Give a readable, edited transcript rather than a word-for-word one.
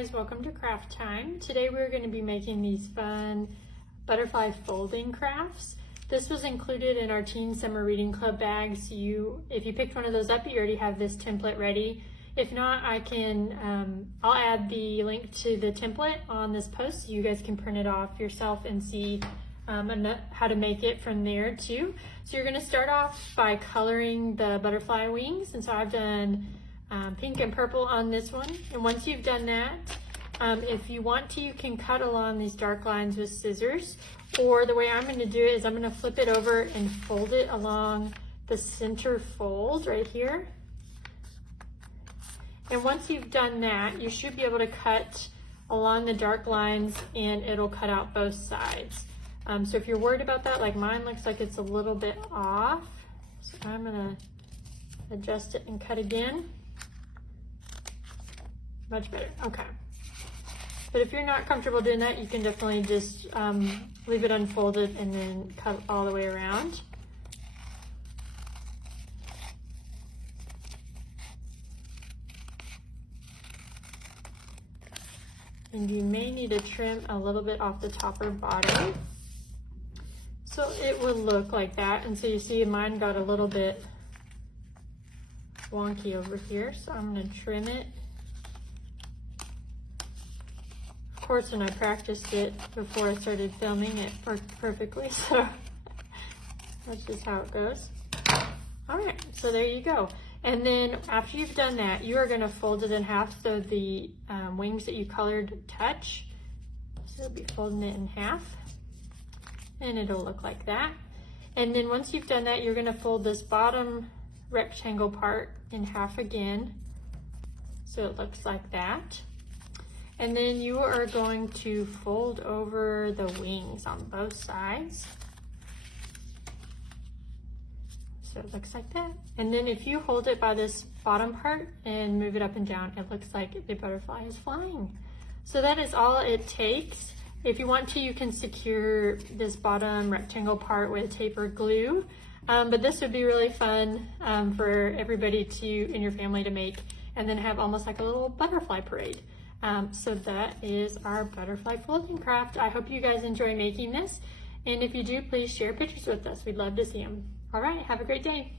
guys, welcome to craft time. Today we're going to be making these fun butterfly folding crafts. This was included in our Teen Summer Reading Club bags. If you picked one of those up, you already have this template ready. If not, I'll add the link to the template on this post so you guys can print it off yourself and see how to make it from there too. So you're going to start off by coloring the butterfly wings, and so I've done pink and purple on this one. And once you've done that, if you want to, you can cut along these dark lines with scissors, or the way I'm going to do it is I'm going to flip it over and fold it along the center fold right here. And once you've done that, you should be able to cut along the dark lines and it'll cut out both sides. So if you're worried about that, like mine looks like it's a little bit off, so I'm going to adjust it and cut again. Much better, okay. But if you're not comfortable doing that, you can definitely just leave it unfolded and then cut all the way around. And you may need to trim a little bit off the top or bottom. So it will look like that. And so you see mine got a little bit wonky over here. So I'm gonna trim it. Of course, when I practiced it before I started filming, it worked perfectly. So that's just how it goes. All right, so there you go. And then after you've done that, you are gonna fold it in half so the wings that you colored touch. So you'll be folding it in half and it'll look like that. And then once you've done that, you're gonna fold this bottom rectangle part in half again. So it looks like that. And then you are going to fold over the wings on both sides. So it looks like that. And then if you hold it by this bottom part and move it up and down, it looks like the butterfly is flying. So that is all it takes. If you want to, you can secure this bottom rectangle part with tapered glue. But this would be really fun for everybody in your family to make and then have almost like a little butterfly parade. So that is our butterfly folding craft. I hope you guys enjoy making this. And if you do, please share pictures with us. We'd love to see them. All right, have a great day.